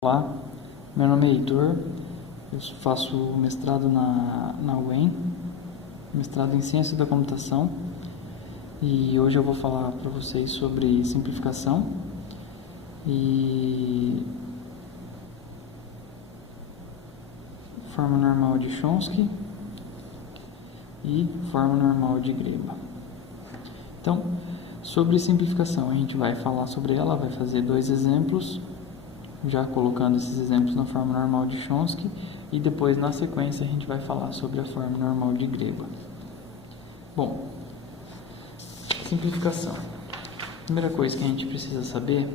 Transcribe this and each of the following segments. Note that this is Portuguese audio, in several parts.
Olá, meu nome é Heitor, eu faço mestrado na UEM, mestrado em Ciência da Computação, e hoje eu vou falar para vocês sobre simplificação e forma normal de Chomsky e forma normal de Greba. Então, sobre simplificação, a gente vai falar sobre ela, vai fazer dois exemplos, já colocando esses exemplos na forma normal de Chomsky, e depois na sequência a gente vai falar sobre a forma normal de Greba. Bom, simplificação. A primeira coisa que a gente precisa saber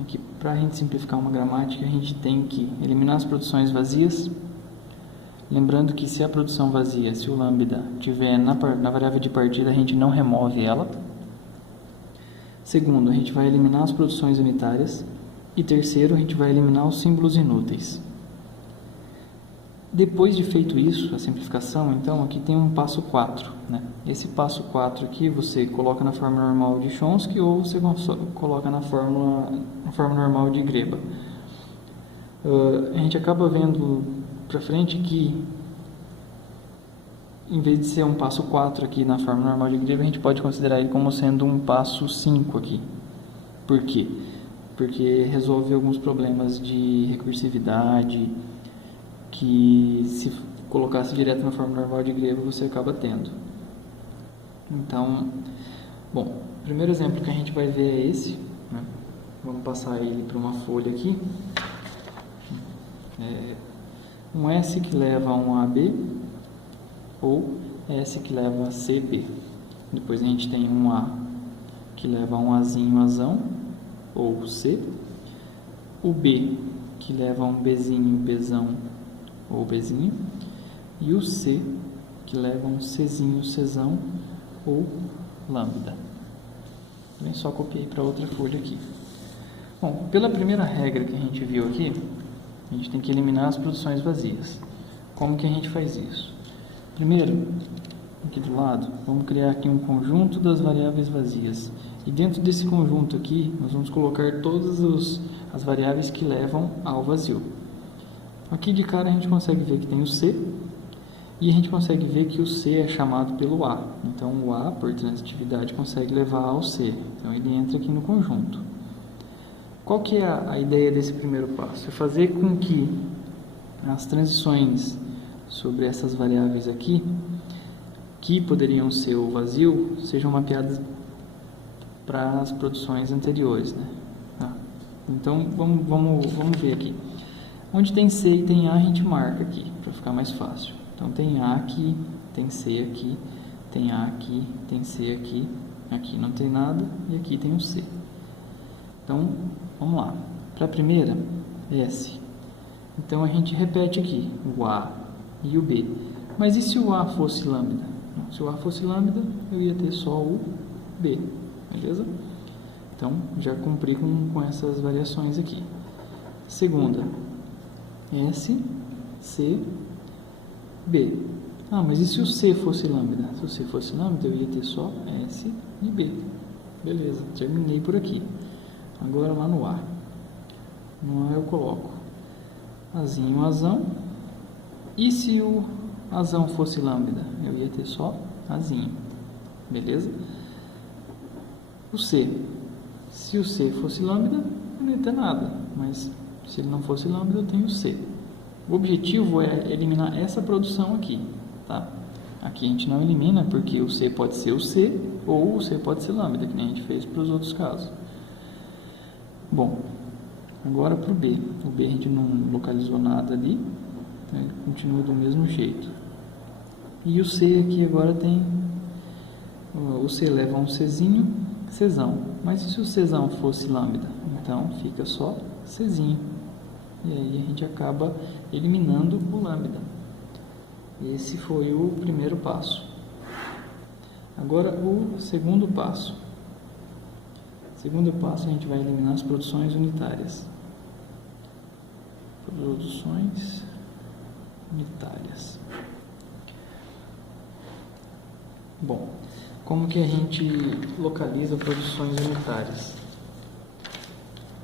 é que para a gente simplificar uma gramática a gente tem que eliminar as produções vazias, lembrando que se a produção vazia, se o lambda estiver na variável de partida, a gente não remove ela. Segundo, a gente vai eliminar as produções unitárias. E terceiro, a gente vai eliminar os símbolos inúteis. Depois de feito isso, a simplificação, então, aqui tem um passo 4. Né? Esse passo 4 aqui você coloca na forma normal de Chomsky ou você coloca na forma normal de Greba. A gente acaba vendo para frente que, em vez de ser um passo 4 aqui na forma normal de Greba, a gente pode considerar ele como sendo um passo 5 aqui. Por quê? Porque resolve alguns problemas de recursividade que, se colocasse direto na forma normal de Greba, você acaba tendo. Então, bom, o primeiro exemplo que a gente vai ver é esse. Né? Vamos passar ele para uma folha aqui. Um S que leva a um AB ou S que leva a CB. Depois a gente tem um A que leva a um Azinho, Azão, ou C, o B, que leva a um Bzinho, Bzão, ou Bzinho, e o C, que leva a um Czinho, Czão, ou lambda. Também só copiei para outra folha aqui. Bom, pela primeira regra que a gente viu aqui, a gente tem que eliminar as produções vazias. Como que a gente faz isso? Primeiro, aqui do lado, vamos criar aqui um conjunto das variáveis vazias. E dentro desse conjunto aqui, nós vamos colocar todas as variáveis que levam ao vazio. Aqui de cara a gente consegue ver que tem o C, e a gente consegue ver que o C é chamado pelo A. Então o A, por transitividade, consegue levar ao C. Então ele entra aqui no conjunto. Qual que é a ideia desse primeiro passo? É fazer com que as transições sobre essas variáveis aqui, que poderiam ser o vazio, sejam mapeadas para as produções anteriores, né? Então vamos ver aqui. Onde tem C e tem A, a gente marca aqui, para ficar mais fácil. Então tem A aqui, tem C aqui, tem A aqui, tem C aqui, aqui não tem nada e aqui tem um C. Então vamos lá. Para a primeira, S. Então a gente repete aqui o A e o B. Mas e se o A fosse lambda? Se o A fosse lambda, eu ia ter só o B. Beleza? Então, já cumpri com essas variações aqui. Segunda, S, C, B. Mas e se o C fosse lambda? Se o C fosse lambda, eu ia ter só S e B. Beleza, terminei por aqui. Agora lá no A. No A eu coloco Azinho, Azão. E se o Azão fosse lambda? Eu ia ter só Azinho. Beleza? O C. Se o C fosse lambda, eu não ia ter nada. Mas se ele não fosse lambda, eu tenho o C. O objetivo é eliminar essa produção aqui. Tá? Aqui a gente não elimina porque o C pode ser o C ou o C pode ser lambda, que nem a gente fez para os outros casos. Bom, agora para o B. O B a gente não localizou nada ali. Né? Continua do mesmo jeito. E o C aqui agora tem... O C leva a um Czinho, Czão. Mas e se o Czão fosse lambda? Então fica só Czinho. E aí a gente acaba eliminando o lambda. Esse foi o primeiro passo. Agora o segundo passo. Segundo passo, a gente vai eliminar as produções unitárias. Produções unitárias. Bom, como que a gente localiza produções unitárias?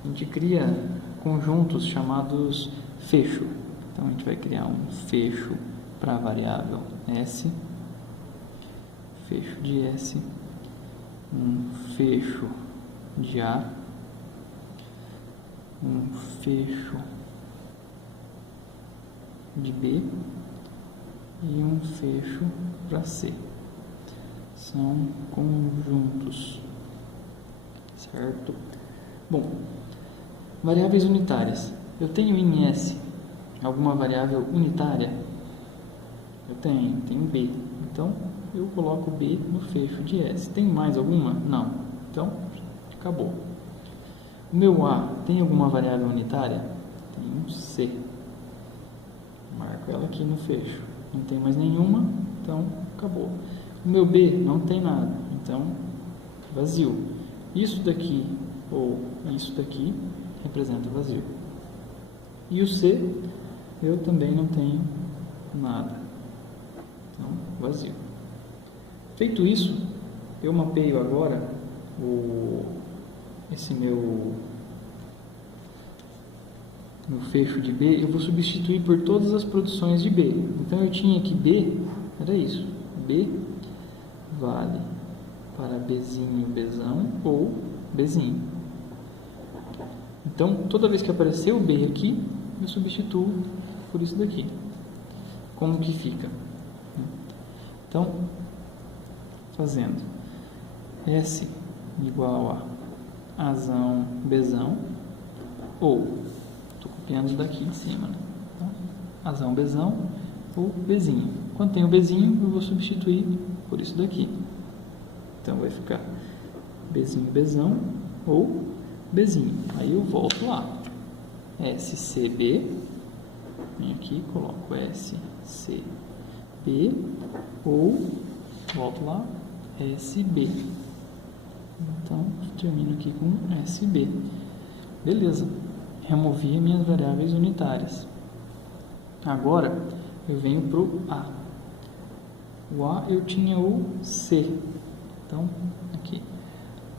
A gente cria conjuntos chamados fecho. Então a gente vai criar um fecho para a variável S, fecho de S, um fecho de A, um fecho de B e um fecho para C. São conjuntos, certo? Bom, variáveis unitárias. Eu tenho em S alguma variável unitária? Eu tenho B. Então, eu coloco B no fecho de S. Tem mais alguma? Não. Então, acabou. O meu A tem alguma variável unitária? Tem um C. Marco ela aqui no fecho. Não tem mais nenhuma, então acabou. O meu B não tem nada, então vazio. Isso daqui ou isso daqui representa vazio. E o C, eu também não tenho nada. Então, vazio. Feito isso, eu mapeio agora esse meu fecho de B, eu vou substituir por todas as produções de B. Então eu tinha que B, era isso, B vale para Bzinho, Bzão ou Bzinho. Então toda vez que aparecer o B aqui, eu substituo por isso daqui. Como que fica? Então, fazendo S igual a Azão, Bzão, ou, estou copiando daqui de cima, né? Então, Azão, Bzão, ou Bzinho. Quando tem o Bzinho, eu vou substituir por isso daqui. Então, vai ficar Bzinho, Bzão, ou Bzinho. Aí eu volto lá. SCB, vem aqui, coloco SCB, ou, volto lá, SB. Então, termino aqui com SB. Beleza. Removi minhas variáveis unitárias. Agora, eu venho para o A. O A eu tinha o C. Então, aqui.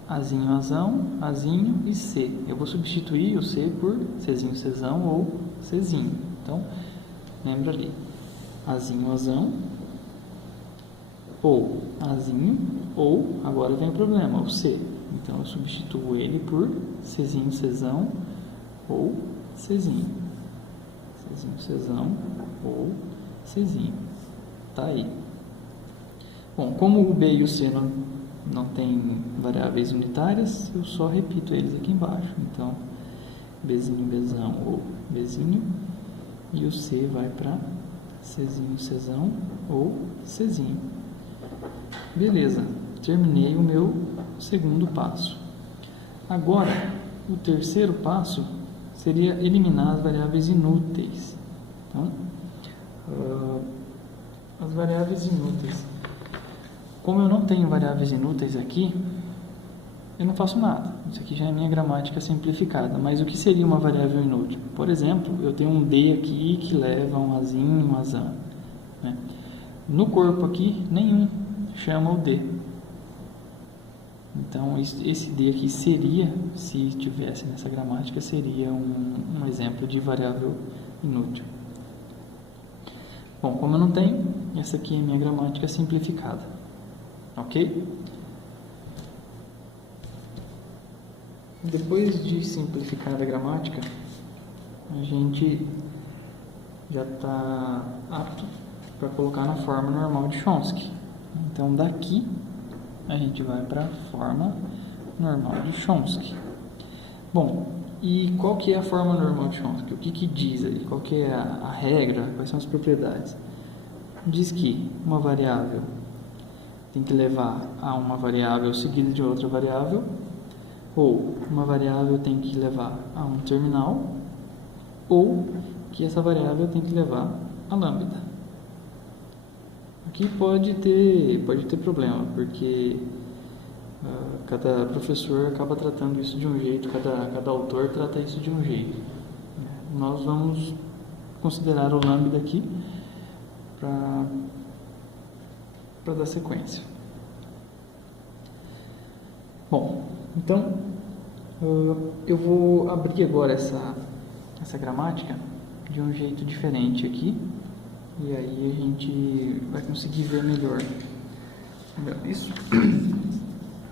Azinho, Azão, Azinho e C. Eu vou substituir o C por Czinho, Czão ou Czinho. Então, lembra ali. Azinho, Azão, ou Azinho, ou, agora vem o problema, o C. Então, eu substituo ele por Czinho, Czão ou Czinho. Czinho, Czão ou Czinho. Tá aí. Bom, como o B e o C não tem variáveis unitárias, eu só repito eles aqui embaixo. Então, Bzinho, Bzão ou Bzinho, e o C vai para Czinho, Czão ou Czinho. Beleza, terminei o meu segundo passo. Agora, o terceiro passo seria eliminar as variáveis inúteis. Então, as variáveis inúteis. Como eu não tenho variáveis inúteis aqui, eu não faço nada. Isso aqui já é minha gramática simplificada. Mas o que seria uma variável inútil? Por exemplo, eu tenho um D aqui que leva um Azinho e um Azão, né? No corpo aqui, nenhum chama o D. Então, esse D aqui seria, se tivesse nessa gramática, seria um exemplo de variável inútil. Bom, como eu não tenho, essa aqui é a minha gramática simplificada. Ok? Depois de simplificar a gramática, a gente já está apto para colocar na forma normal de Chomsky. Então, daqui a gente vai para a forma normal de Chomsky. Bom, e qual que é a forma normal de Chomsky? O que diz aí? Qual que é a regra? Quais são as propriedades? Diz que uma variável tem que levar a uma variável seguida de outra variável, ou uma variável tem que levar a um terminal, ou que essa variável tem que levar a lambda. Aqui pode ter problema, porque cada professor acaba tratando isso de um jeito, cada autor trata isso de um jeito. Nós vamos considerar o lambda aqui para dar sequência. Bom, então eu vou abrir agora essa gramática de um jeito diferente aqui, e aí a gente vai conseguir ver melhor isso.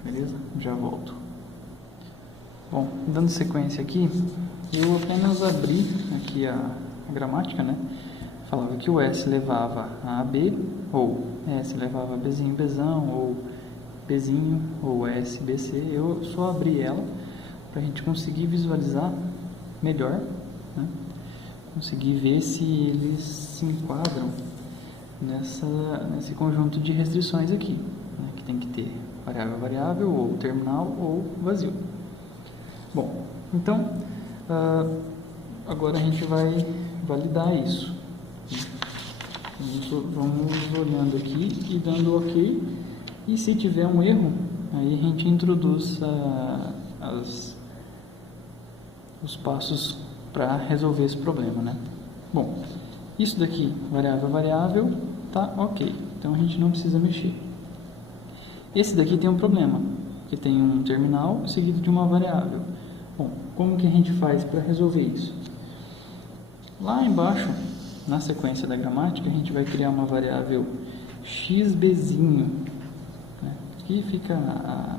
Beleza? Já volto. Bom, dando sequência aqui, eu apenas abri aqui a gramática, né? Falava que o S levava a B, ou S levava Bzinho, Bzão, ou Bzinho, ou S, BC. Eu só abri ela para a gente conseguir visualizar melhor, né? Conseguir ver se eles se enquadram nesse conjunto de restrições aqui, né? Que tem que ter variável, ou terminal, ou vazio. Bom, então, agora a gente vai validar isso. Vamos olhando aqui e dando OK. E se tiver um erro, aí a gente introduz os passos para resolver esse problema, né? Bom, isso daqui, variável, tá ok. Então a gente não precisa mexer. Esse daqui tem um problema, que tem um terminal seguido de uma variável. Bom, como que a gente faz para resolver isso? Lá embaixo, na sequência da gramática, a gente vai criar uma variável xbzinho, né? Aqui fica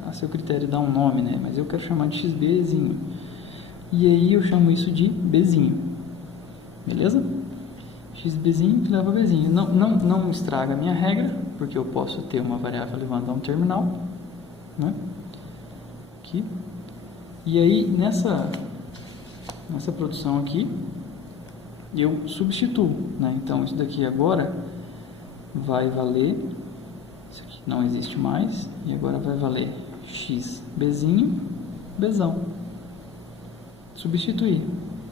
a seu critério dar um nome, né? Mas eu quero chamar de xbzinho. E aí eu chamo isso de bzinho. Beleza? xbzinho que leva bzinho. Não estraga a minha regra, porque eu posso ter uma variável levando a um terminal, né? Aqui. E aí, nessa produção aqui, eu substituo, né? Então, isso daqui agora vai valer, isso aqui não existe mais, e agora vai valer xbzinho, bzão. Substituir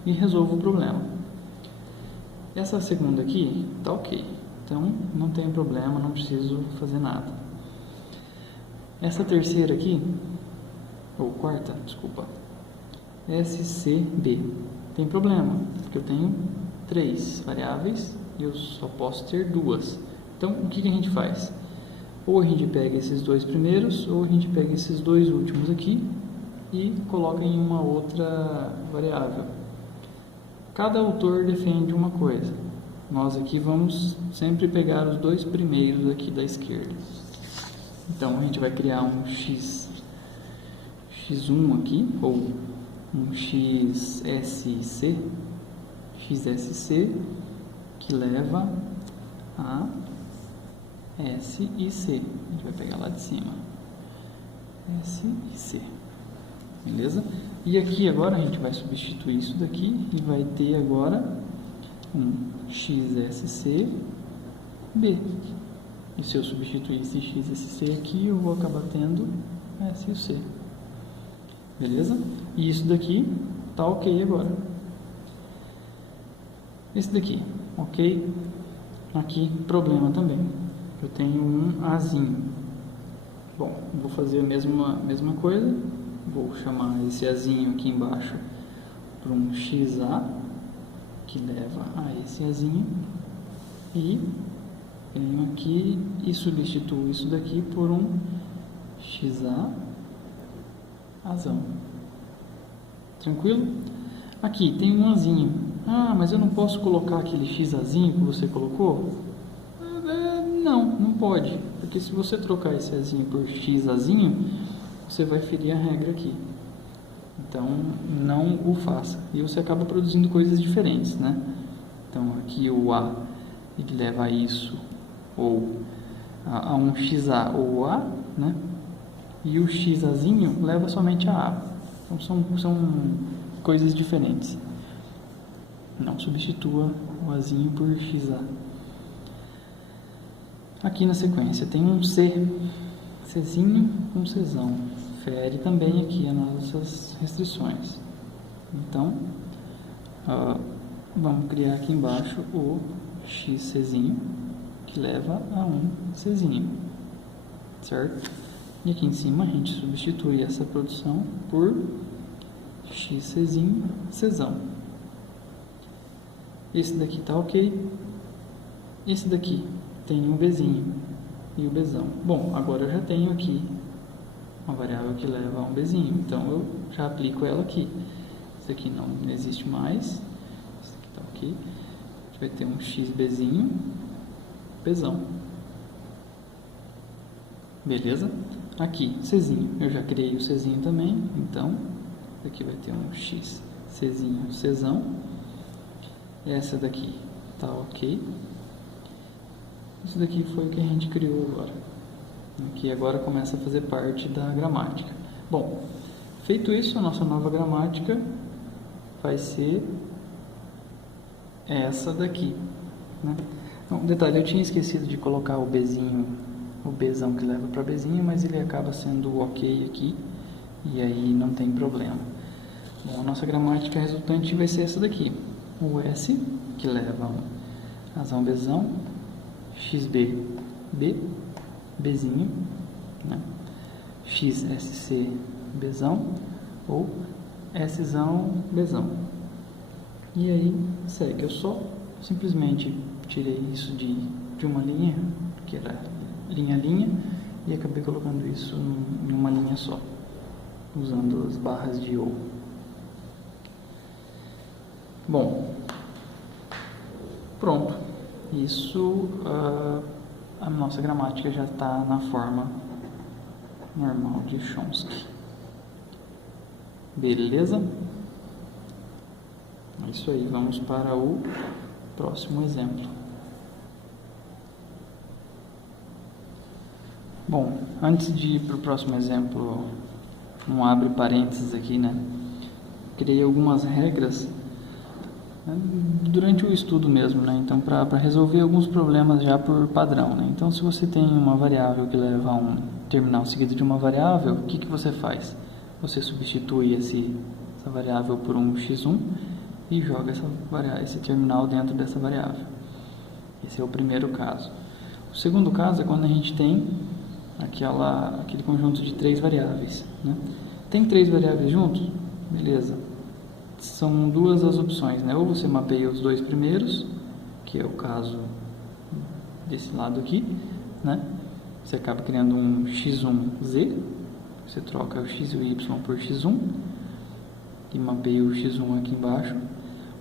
e resolvo o problema. Essa segunda aqui tá ok, então não tem problema, não preciso fazer nada. Essa terceira aqui, ou quarta, desculpa, SCB, tem problema, porque eu tenho 3 variáveis e eu só posso ter 2. Então, o que a gente faz? Ou a gente pega esses 2 primeiros, ou a gente pega esses 2 últimos aqui e coloca em uma outra variável. Cada autor defende uma coisa. Nós aqui vamos sempre pegar os 2 primeiros aqui da esquerda. Então, a gente vai criar um x1 aqui, ou um xsc, que leva a S e C. A gente vai pegar lá de cima. S e C. Beleza? E aqui agora a gente vai substituir isso daqui e vai ter agora um xsc B. E se eu substituir esse xsc aqui, eu vou acabar tendo S e o C. Beleza? E isso daqui tá ok agora. Esse daqui, ok? Aqui, problema também. Eu tenho um Azinho. Bom, vou fazer a mesma coisa. Vou chamar esse Azinho aqui embaixo para um XA, que leva a esse Azinho. E venho aqui e substituo isso daqui por um XA Azão. Tranquilo? Aqui tem um Azinho. Ah, mas eu não posso colocar aquele xazinho que você colocou? Não pode. Porque se você trocar esse azinho por xazinho, você vai ferir a regra aqui. Então, não o faça. E você acaba produzindo coisas diferentes, né? Então, aqui o A, ele leva a isso, ou a um XA ou A, né? E o xazinho leva somente a A. Então, são coisas diferentes. Não substitua o Azinho por XA. Aqui na sequência tem um C, Czinho com Czão. Fere também aqui as nossas restrições. Então, vamos criar aqui embaixo o xCzinho, que leva a um Czinho, certo? E aqui em cima a gente substitui essa produção por xCzinho, Czão. Esse daqui tá ok. Esse daqui tem um Bzinho e o Bzão. Bom, agora eu já tenho aqui uma variável que leva a um Bzinho, então eu já aplico ela aqui. Isso aqui não existe mais. aqui. A gente vai ter um xbzinho, bzão. Beleza? Aqui, Czinho. Eu já criei o Czinho também, então aqui vai ter um x, Czinho, Czão. Essa daqui tá ok. Isso daqui foi o que a gente criou agora. Aqui agora começa a fazer parte da gramática. Bom, feito isso, a nossa nova gramática vai ser essa daqui, né? Um detalhe, eu tinha esquecido de colocar o bzinho, o bzão que leva para bzinho, mas ele acaba sendo ok aqui, e aí não tem problema. Bom, a nossa gramática resultante vai ser essa daqui. O S, que leva um razão bzão, xb, b, bzinho, né? xsc, bzão, ou szão, bzão. E aí segue. Eu só simplesmente tirei isso de uma linha, que era linha a linha, e acabei colocando isso em uma linha só, usando as barras de ou. Bom, pronto. Isso, a nossa gramática já está na forma normal de Chomsky. Beleza? É isso aí, vamos para o próximo exemplo. Bom, antes de ir para o próximo exemplo, um abre parênteses aqui, né? Criei algumas regras durante o estudo mesmo, né? Então, para resolver alguns problemas já por padrão, né? Então, se você tem uma variável que leva a um terminal seguido de uma variável, o que você faz? Você substitui essa variável por um x1 e joga esse terminal dentro dessa variável. Esse é o primeiro caso. O segundo caso é quando a gente tem aquele conjunto de 3 variáveis, né? Tem 3 variáveis juntos? Beleza. São duas as opções, né? Ou você mapeia os 2 primeiros, que é o caso desse lado aqui, né? Você acaba criando um x1z, você troca o x e o y por x1 e mapeia o x1 aqui embaixo,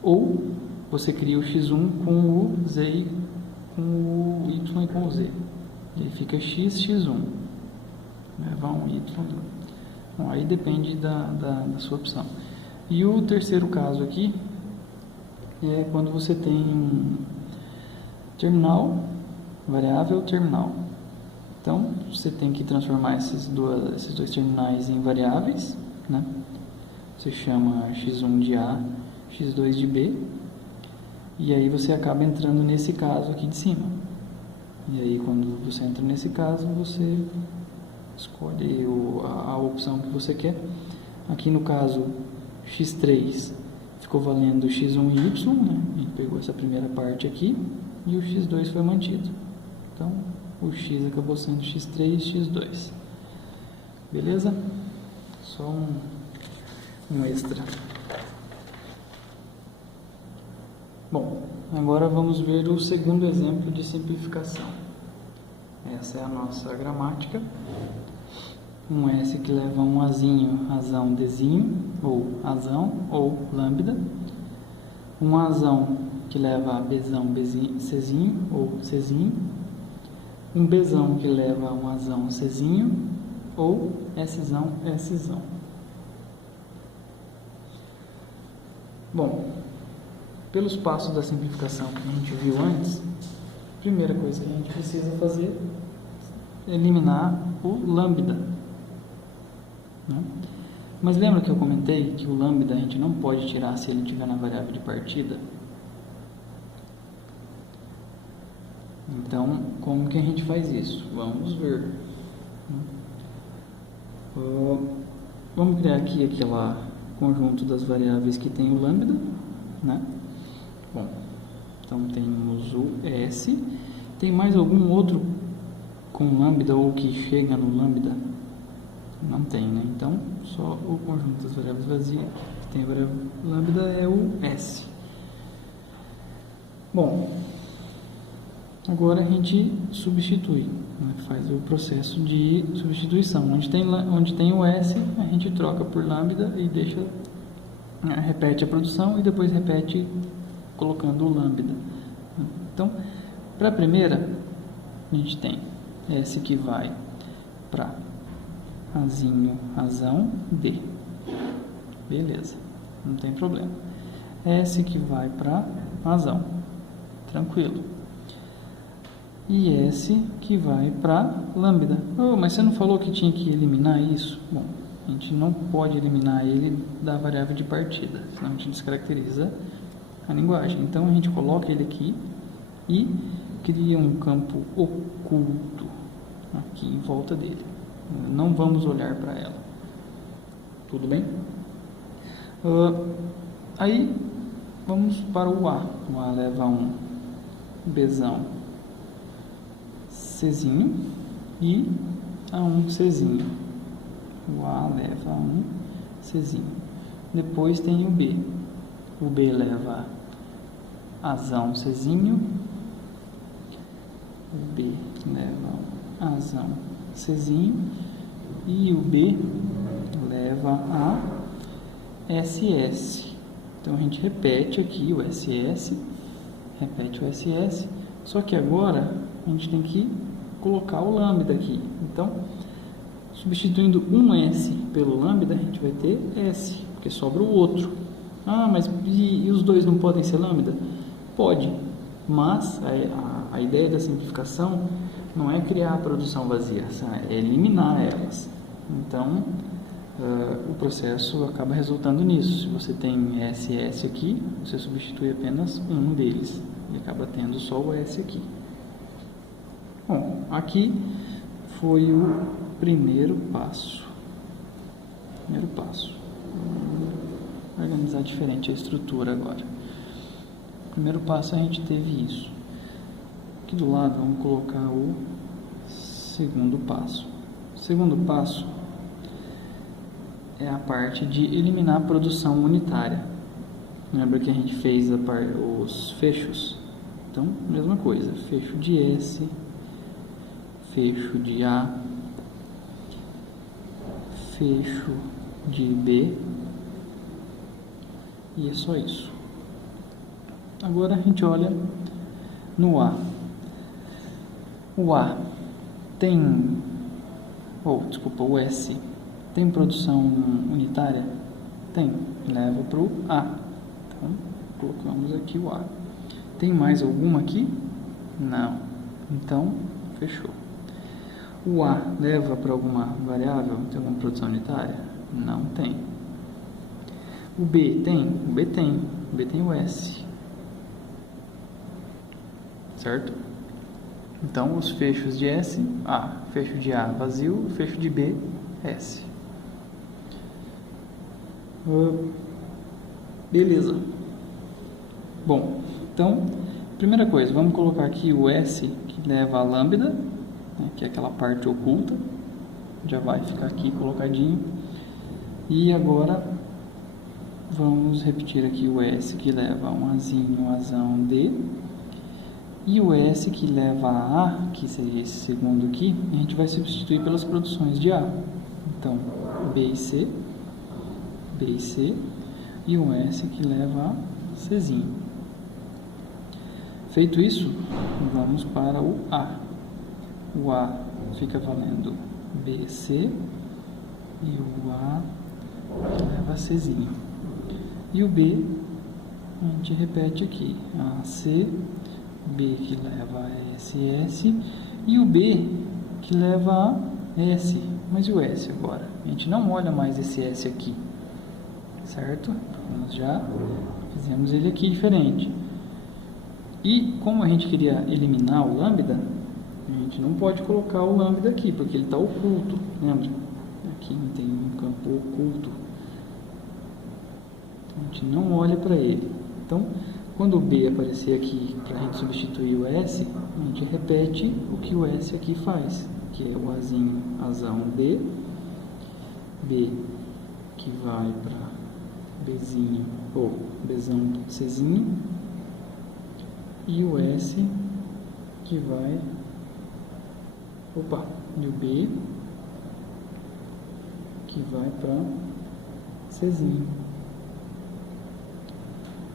ou você cria o x1 com o z, com o y e com o z, e aí fica x, x1, leva um y. Bom, aí depende da sua opção. E o terceiro caso aqui é quando você tem terminal, variável, terminal. Então, você tem que transformar esses dois terminais em variáveis, né? Você chama x1 de A, x2 de B, e aí você acaba entrando nesse caso aqui de cima. E aí, quando você entra nesse caso, você escolhe a opção que você quer. Aqui no caso, x3 ficou valendo x1 e y, né? A gente pegou essa primeira parte aqui, e o x2 foi mantido. Então, o x acabou sendo x3 e x2. Beleza? Só um extra. Bom, agora vamos ver o segundo exemplo de simplificação. Essa é a nossa gramática. Um S que leva um Azinho, razão, Dzinho, ou azão, ou lambda. Um Azão que leva a Bzão, Czinho, ou Czinho. Um Bzão que leva um Azão, Czinho, ou Szão, Szão. Bom, pelos passos da simplificação que a gente viu antes, a primeira coisa que a gente precisa fazer é eliminar o lambda, né? Mas lembra que eu comentei que o lambda a gente não pode tirar se ele estiver na variável de partida? Então, como que a gente faz isso? Vamos ver. Vamos criar aqui aquele conjunto das variáveis que tem o lambda, né? Bom, então temos o S. Tem mais algum outro com lambda ou que chega no lambda? Não tem, né? Então, só o conjunto das variáveis vazias que tem a variável lambda é o S. Bom, agora a gente substitui, né? Faz o processo de substituição. Onde tem o S, a gente troca por lambda e deixa, repete a produção e depois repete colocando o lambda. Então, para a primeira, a gente tem S que vai para Azinho, razão, B. Beleza, não tem problema. S que vai para razão, tranquilo. E S que vai para lambda. Oh, mas você não falou que tinha que eliminar isso? Bom, a gente não pode eliminar ele da variável de partida, senão a gente descaracteriza a linguagem. Então a gente coloca ele aqui e cria um campo oculto aqui em volta dele. Não vamos olhar para ela. Tudo bem? Aí vamos para o A. O A leva um Bzão Czinho e A1 Czinho. O A leva um Czinho. Depois tem o B. O B leva Azão Czinho. O B leva Azão Czinho. E o B leva a SS. Então a gente repete aqui o SS. Repete o SS. Só que agora a gente tem que colocar o lambda aqui. Então, substituindo um S pelo lambda, a gente vai ter S, porque sobra o outro. Ah, mas e os dois não podem ser lambda? Pode, mas a ideia da simplificação não é criar a produção vazia, é eliminar elas. Então, o processo acaba resultando nisso. Se você tem SS aqui, você substitui apenas um deles e acaba tendo só o S aqui. Bom, aqui foi o primeiro passo. Vou organizar diferente a estrutura agora. Primeiro passo a gente teve isso. Aqui do lado vamos colocar o segundo passo. O segundo passo é a parte de eliminar a produção unitária. Lembra que a gente fez os fechos? Então, mesma coisa. Fecho de S, fecho de A, fecho de B, e é só isso. Agora a gente olha no A. O A tem, o S tem produção unitária? Tem, leva para o A. Então, colocamos aqui o A. Tem mais alguma aqui? Não. Então, fechou. O A leva para alguma variável? Tem alguma produção unitária? Não tem. O B tem? O B tem. O B tem o S. Certo? Então, os fechos de S, A. Fecho de A, vazio. Fecho de B, S. Beleza. Bom, então, primeira coisa, vamos colocar aqui o S que leva a lambda, né, que é aquela parte oculta. Já vai ficar aqui colocadinho. E agora vamos repetir aqui o S que leva um Azinho, um Azão, D. E o S que leva a A, que seria esse segundo aqui, a gente vai substituir pelas produções de A. Então, B e C, e um S que leva a Czinho. Feito isso, vamos para o A. O A fica valendo BC e o A que leva a Czinho. E o B, a gente repete aqui, AC, B que leva a SS e o B que leva a S. Mas e o S agora? A gente não olha mais esse S aqui, certo? Nós já fizemos ele aqui diferente. E como a gente queria eliminar o lambda, a gente não pode colocar o lambda aqui, porque ele está oculto. Lembra? Aqui tem um campo oculto. A gente não olha para ele. Então, quando o B aparecer aqui para a gente substituir o S, a gente repete o que o S aqui faz, que é o Azinho, Azão, D, B que vai para Bzinho, ou Bzão, Czinho, e o S que vai, e o B que vai para Czinho.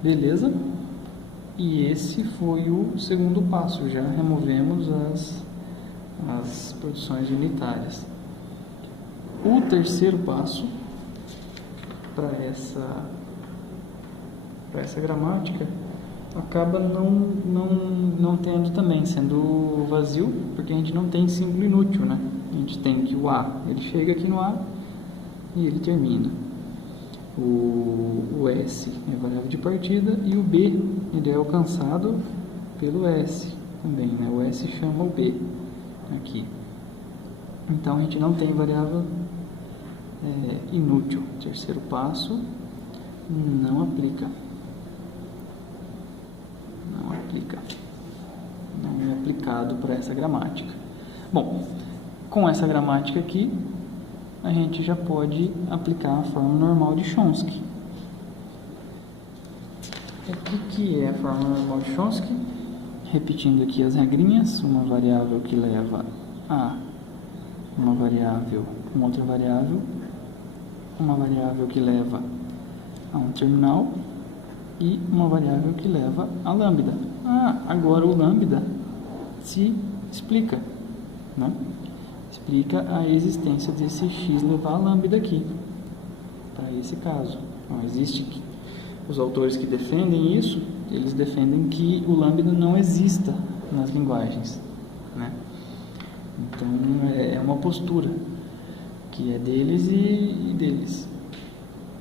Beleza? E esse foi o segundo passo, já removemos as produções unitárias. O terceiro passo para essa gramática acaba não tendo também, sendo vazio, porque a gente não tem símbolo inútil, né? A gente tem que o A, ele chega aqui no A e ele termina. O S é variável de partida e o B, ele é alcançado pelo S também, né? O S chama o B aqui. Então a gente não tem variável inútil. Terceiro passo, não aplica. Não é aplicado para essa gramática. Bom, com essa gramática aqui, a gente já pode aplicar a forma normal de Chomsky. O que é a forma normal de Chomsky? Repetindo aqui as regrinhas, uma variável que leva a uma variável com outra variável, uma variável que leva a um terminal e uma variável que leva a lambda. Agora o lambda se explica, né? Explica a existência desse x levar a lambda aqui, para esse caso. Então, os autores que defendem isso, eles defendem que o lambda não exista nas linguagens, né? Então é uma postura que é deles e deles.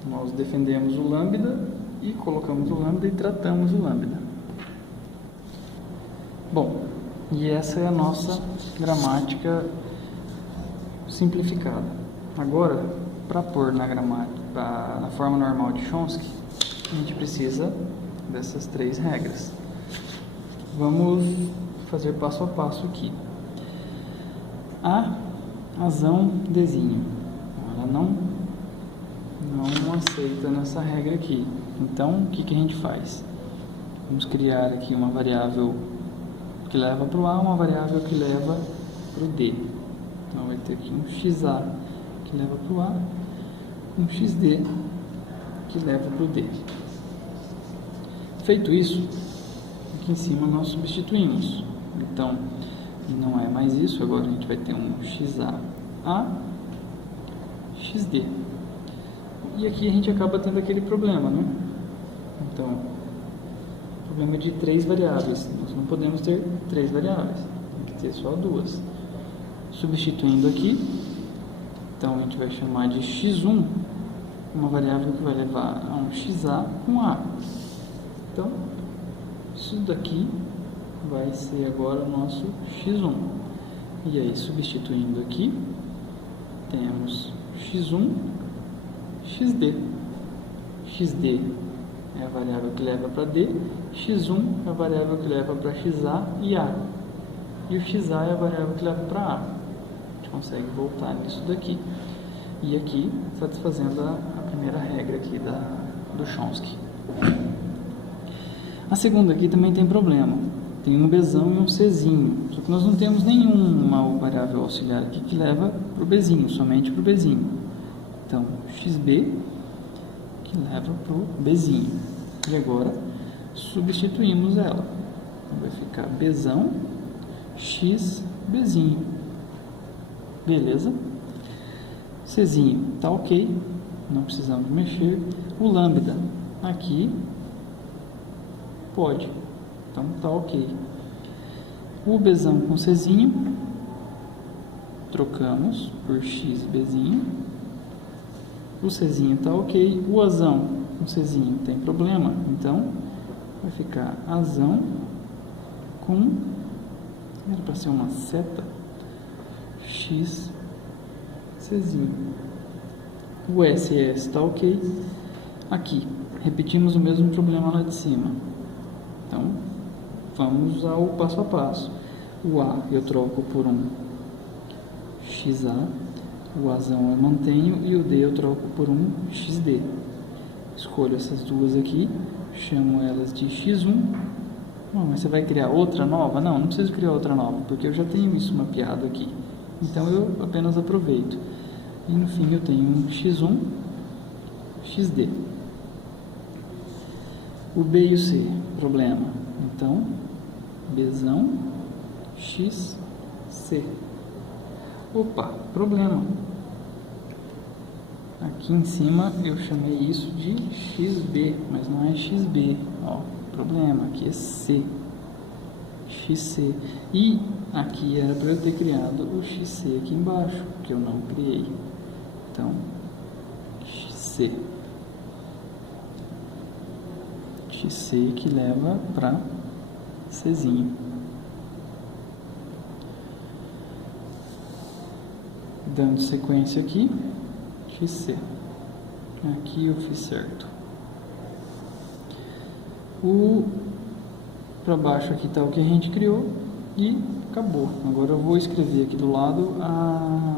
Nós defendemos o lambda e colocamos o lambda e tratamos o lambda. Bom, e essa é a nossa gramática simplificada. Agora, para pôr na gramática, na forma normal de Chomsky, a gente precisa dessas três regras. Vamos fazer passo a passo aqui. A razão Dzinho, ela não aceita nessa regra aqui. Então, o que a gente faz? Vamos criar aqui uma variável que leva para o A, uma variável que leva para o D. Então, vai ter aqui um XA que leva para o A, um XD que leva para o D. Feito isso, aqui em cima nós substituímos. Então, não é mais isso, agora a gente vai ter um XA, XD. E aqui a gente acaba tendo aquele problema, né? Então, problema de três variáveis. Nós não podemos ter três variáveis, tem que ter só duas. Substituindo aqui, então a gente vai chamar de x1, uma variável que vai levar a um xa com a. Então, isso daqui vai ser agora o nosso x1. E aí, substituindo aqui, temos x1, xd. xd é a variável que leva para D, x1 é a variável que leva para xa e a. E o xa é a variável que leva para a. A gente consegue voltar nisso daqui. E aqui, satisfazendo a primeira regra aqui do Chomsky. A segunda aqui também tem problema. Tem um Bzão e um Czinho. Só que nós não temos nenhuma variável auxiliar aqui que leva para o Bzinho, somente para o Bzinho. Então, xb que leva para o Bzinho. E agora, substituímos ela. Então, vai ficar Bzão, x, Bzinho. Beleza? Czinho está ok, não precisamos mexer. O lambda aqui pode, então está ok. O Bzão com Czinho, trocamos por x Bzinho. O Czinho está ok. O Azão com Czinho tem problema, então vai ficar Azão com, era para ser uma seta, x Czinho. O SS está ok. Aqui, repetimos o mesmo problema lá de cima. Então, vamos ao passo a passo. O A eu troco por um XA, o Azão eu mantenho e o D eu troco por um XD. Escolho essas duas aqui, chamo elas de X1. Mas você vai criar outra nova? Não, não preciso criar outra nova, porque eu já tenho isso mapeado aqui. Então, eu apenas aproveito. E no fim eu tenho um X1, XD. O B e o C, problema. Então, Bzão XC. Opa, problema. Aqui em cima eu chamei isso de XB, mas não é XB. Ó, problema, aqui é C. XC. E aqui era para eu ter criado o XC aqui embaixo, que eu não criei. Então, XC. XC que leva para Czinho. Dando sequência aqui, XC. Aqui eu fiz certo. Para baixo aqui está o que a gente criou e acabou. Agora eu vou escrever aqui do lado a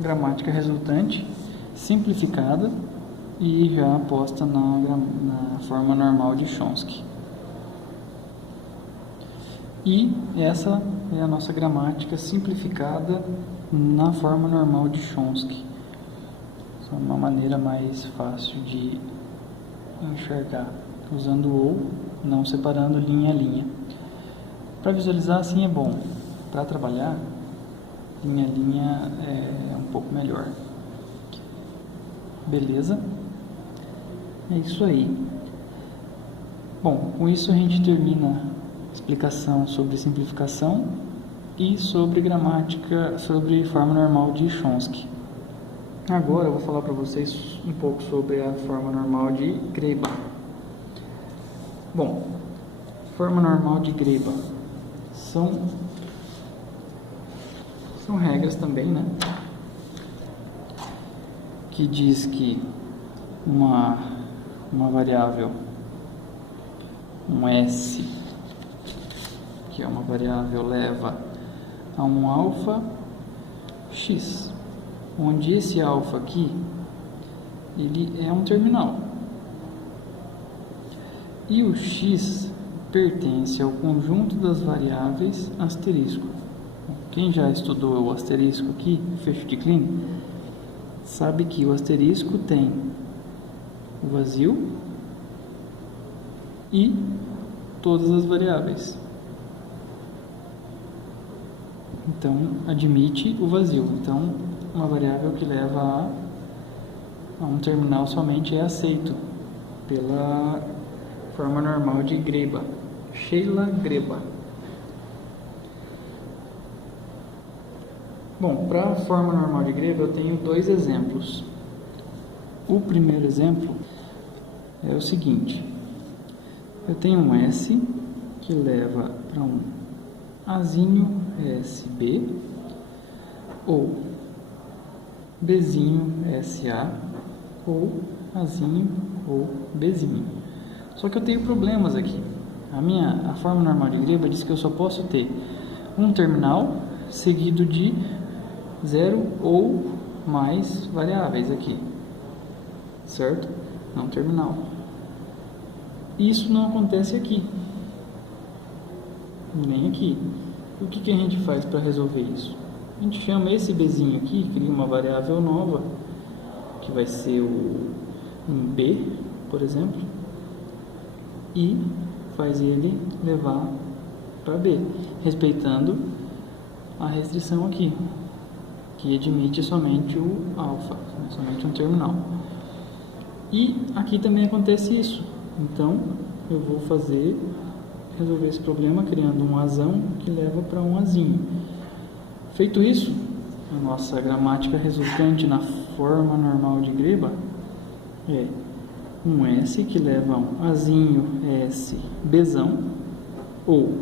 gramática resultante simplificada e já posta na forma normal de Chomsky. E essa é a nossa gramática simplificada na forma normal de Chomsky. Essa é uma maneira mais fácil de enxergar, usando ou, não separando linha a linha. Para visualizar assim é bom. Para trabalhar, linha a linha é um pouco melhor. Beleza? É isso aí. Bom, com isso a gente termina a explicação sobre simplificação e sobre gramática, sobre forma normal de Chomsky. Agora eu vou falar para vocês um pouco sobre a forma normal de Greiba. Bom, forma normal de Greiba são regras também, né? Que diz que uma variável, um S, que é uma variável, leva a um alfa x, onde esse alfa aqui, ele é um terminal. E o x pertence ao conjunto das variáveis asterisco. Quem já estudou o asterisco aqui, fecho de Kleene, sabe que o asterisco tem o vazio e todas as variáveis. Então, admite o vazio. Então, uma variável que leva a um terminal somente é aceito pela forma normal de Greiba. Sheyla-Greiba. Bom, para a forma normal de Greiba eu tenho dois exemplos. O primeiro exemplo é o seguinte. Eu tenho um S que leva para um Azinho SB ou Bzinho SA ou Azinho ou Bzinho. Só que eu tenho problemas aqui. A forma normal de Greiba diz que eu só posso ter um terminal seguido de 0 ou mais variáveis aqui, certo? Não terminal. Isso não acontece aqui, nem aqui. O que a gente faz para resolver isso? A gente chama esse Bzinho aqui, cria uma variável nova, que vai ser um B, por exemplo, e faz ele levar para B, respeitando a restrição aqui, que admite somente o alfa, somente um terminal. E aqui também acontece isso. Então, eu vou resolver esse problema criando um azão que leva para um azinho. Feito isso, a nossa gramática resultante na forma normal de Greiba é um S que leva a um Azinho S Bzão, ou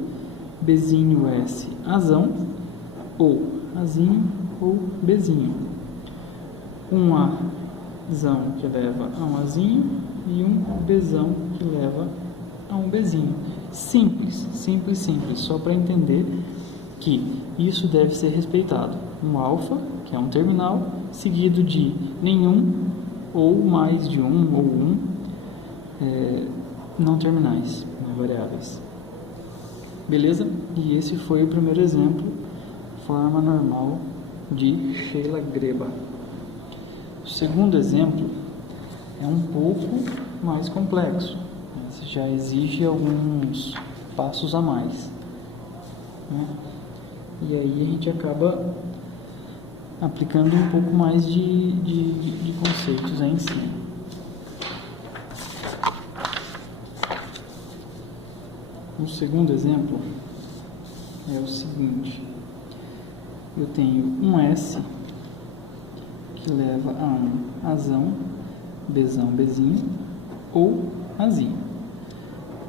Bzinho S Azão, ou Azinho ou Bzinho. Um Azão que leva a um Azinho e um Bzão que leva a um Bzinho. Simples, simples, simples, só para entender que isso deve ser respeitado. Um alfa, que é um terminal, seguido de nenhum ou mais de um ou não terminais, variáveis. Beleza? E esse foi o primeiro exemplo, forma normal de Sheyla-Greiba. O segundo exemplo é um pouco mais complexo. Esse já exige alguns passos a mais, né? E aí a gente acaba aplicando um pouco mais de conceitos aí em cima. O segundo exemplo é o seguinte: eu tenho um S que leva a um Azão, Bzão, Bzinho ou Azinho.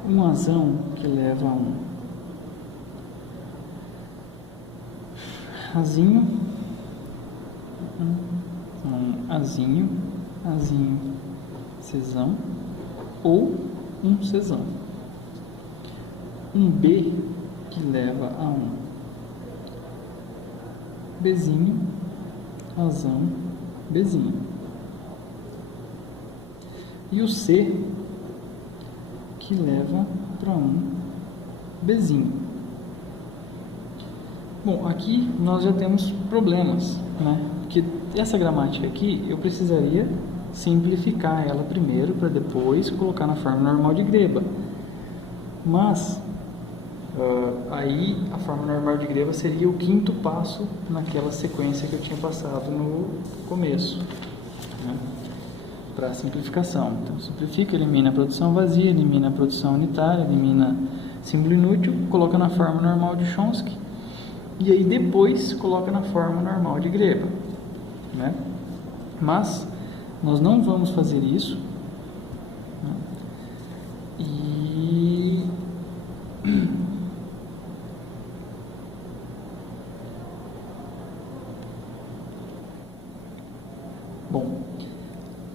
Um Azão que leva a um Azinho, um Azinho, Azinho, Czão ou um Czão. Um B que leva a um Bzinho, Azão, Bzinho. E o C que leva para um Bzinho. Bom, aqui nós já temos problemas, né? Porque essa gramática aqui eu precisaria simplificar ela primeiro para depois colocar na forma normal de greba. Mas aí a forma normal de greba seria o quinto passo naquela sequência que eu tinha passado no começo, né? Para simplificação. Então simplifica, elimina a produção vazia, elimina a produção unitária, elimina símbolo inútil, coloca na forma normal de Chomsky e aí depois coloca na forma normal de greba, né? Mas nós não vamos fazer isso, né? E bom,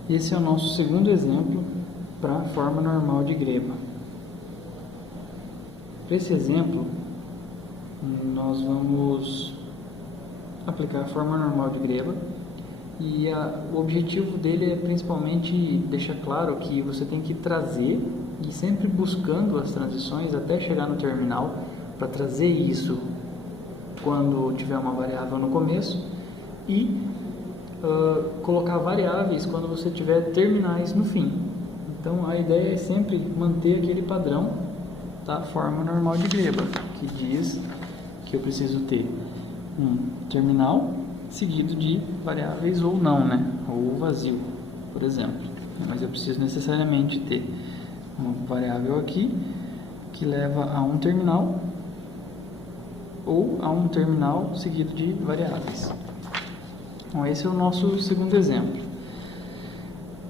esse é o nosso segundo exemplo para a forma normal de greba. Para esse exemplo, nós vamos aplicar a forma normal de greba e o objetivo dele é principalmente deixar claro que você tem que trazer e sempre buscando as transições até chegar no terminal para trazer isso quando tiver uma variável no começo e colocar variáveis quando você tiver terminais no fim. Então a ideia é sempre manter aquele padrão da forma normal de greba, que diz que eu preciso ter um terminal seguido de variáveis ou não, né? Ou vazio, por exemplo. Mas eu preciso necessariamente ter uma variável aqui que leva a um terminal ou a um terminal seguido de variáveis. Então, esse é o nosso segundo exemplo.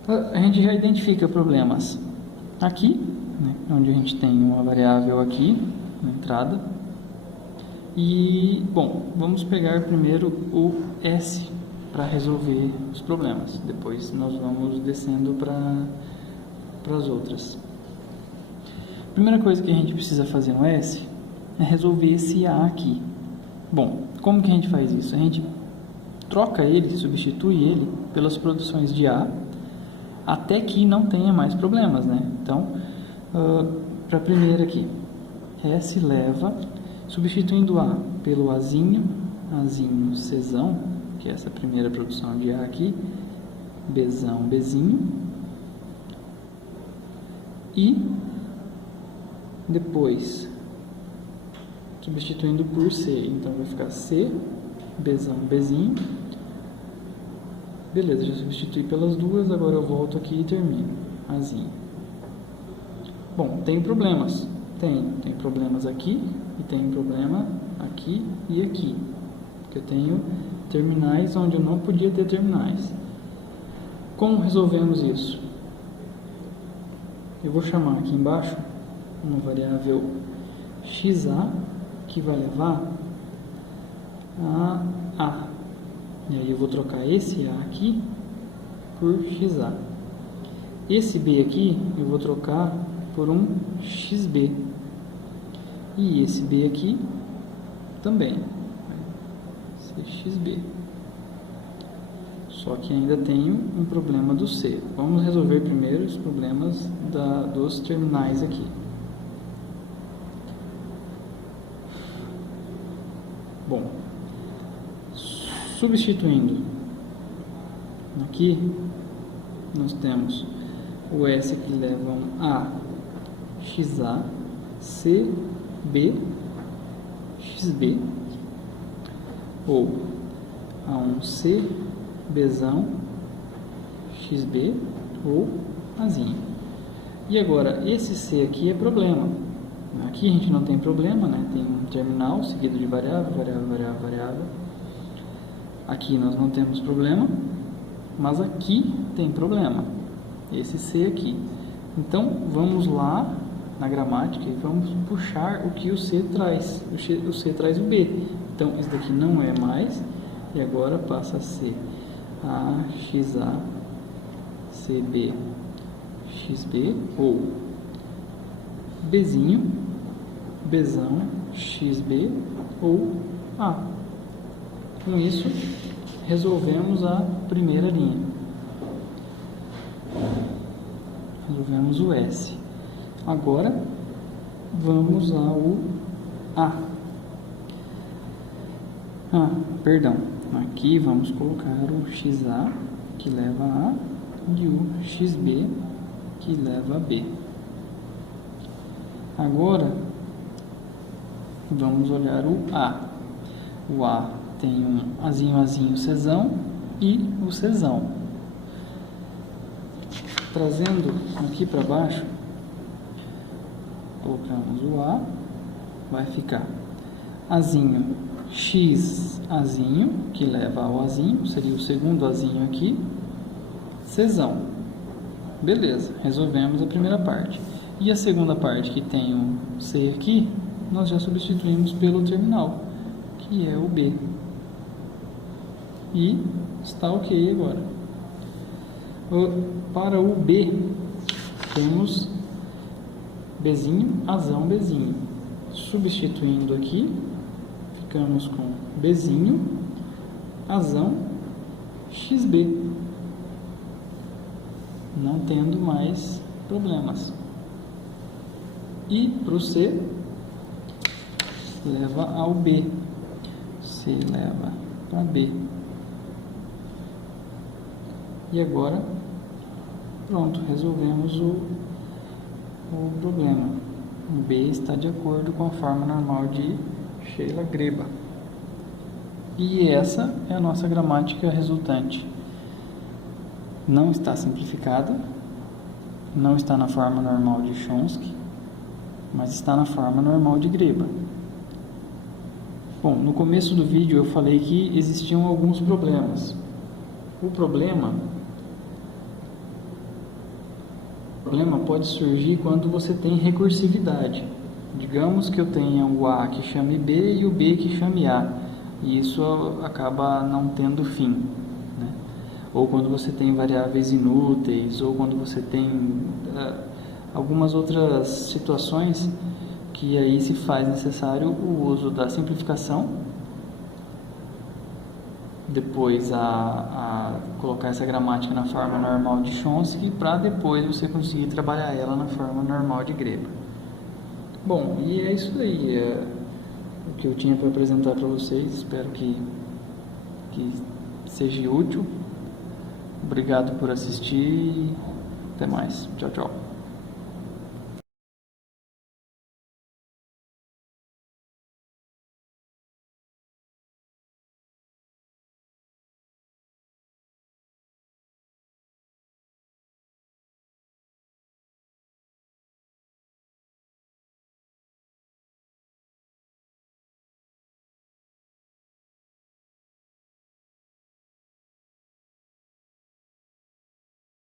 A gente já identifica problemas aqui, né, onde a gente tem uma variável aqui na entrada. E, bom, vamos pegar primeiro o S para resolver os problemas. Depois nós vamos descendo para as outras. A primeira coisa que a gente precisa fazer no S é resolver esse A aqui. Bom, como que a gente faz isso? A gente troca ele, substitui ele pelas produções de A até que não tenha mais problemas, né? Então, para a primeira aqui, S leva, substituindo A pelo Azinho, Azinho, Czão, que é essa primeira produção de A aqui, Bzão, Bzinho, e depois substituindo por C, então vai ficar C, Bzão, Bzinho. Beleza, já substituí pelas duas, agora eu volto aqui e termino. Azinho. Bom, tem problemas. Tem problemas aqui e tem problema aqui e aqui. Porque eu tenho terminais onde eu não podia ter terminais. Como resolvemos isso? Eu vou chamar aqui embaixo uma variável xa que vai levar a A. E aí eu vou trocar esse A aqui por xa. Esse B aqui eu vou trocar por um xb. E esse B aqui também vai ser xb. Só que ainda tenho um problema do C. Vamos resolver primeiro os problemas dos terminais aqui. Bom, substituindo aqui, nós temos o S que leva um A, xa, CB, XB, ou A1C, Bzão, XB, ou Azinho. E agora, esse C aqui é problema. Aqui a gente não tem problema, né? Tem um terminal seguido de variável, variável, variável, variável. Aqui nós não temos problema, mas aqui tem problema. Esse C aqui. Então, vamos lá na gramática e vamos puxar o que o C traz. O C traz o B. Então, isso daqui não é mais, e agora passa a ser AXA, CB, XB, ou Bzinho, Bzão, XB, ou A. Com isso, resolvemos a primeira linha. Resolvemos o S. Agora, vamos ao A. Perdão. Aqui vamos colocar o XA, que leva a A, e o XB, que leva a B. Agora, vamos olhar o A. O A tem um Azinho, Azinho, Czão e o Czão. Trazendo aqui para baixo, colocamos o A, vai ficar Azinho, X, Azinho, que leva ao Azinho, seria o segundo Azinho aqui, Czão. Beleza, resolvemos a primeira parte. E a segunda parte, que tem o C aqui, nós já substituímos pelo terminal, que é o B. E está ok agora. Para o B, temos Bzinho, Azão, Bzinho. Substituindo aqui, ficamos com Bzinho, Azão, XB. Não tendo mais problemas. E para o C, leva ao B. C leva para B. E agora, pronto, resolvemos o problema. O B está de acordo com a forma normal de Sheila Greba. E essa é a nossa gramática resultante. Não está simplificada, não está na forma normal de Chomsky, mas está na forma normal de Greba. Bom, no começo do vídeo eu falei que existiam alguns problemas. O problema pode surgir quando você tem recursividade. Digamos que eu tenha o A que chame B e o B que chame A, e isso acaba não tendo fim, né? Ou quando você tem variáveis inúteis, ou quando você tem algumas outras situações que aí se faz necessário o uso da simplificação, depois a colocar essa gramática na forma normal de Chomsky, para depois você conseguir trabalhar ela na forma normal de Greba. Bom, e é isso aí, o que eu tinha para apresentar para vocês. Espero que seja útil. Obrigado por assistir. Até mais. Tchau, tchau.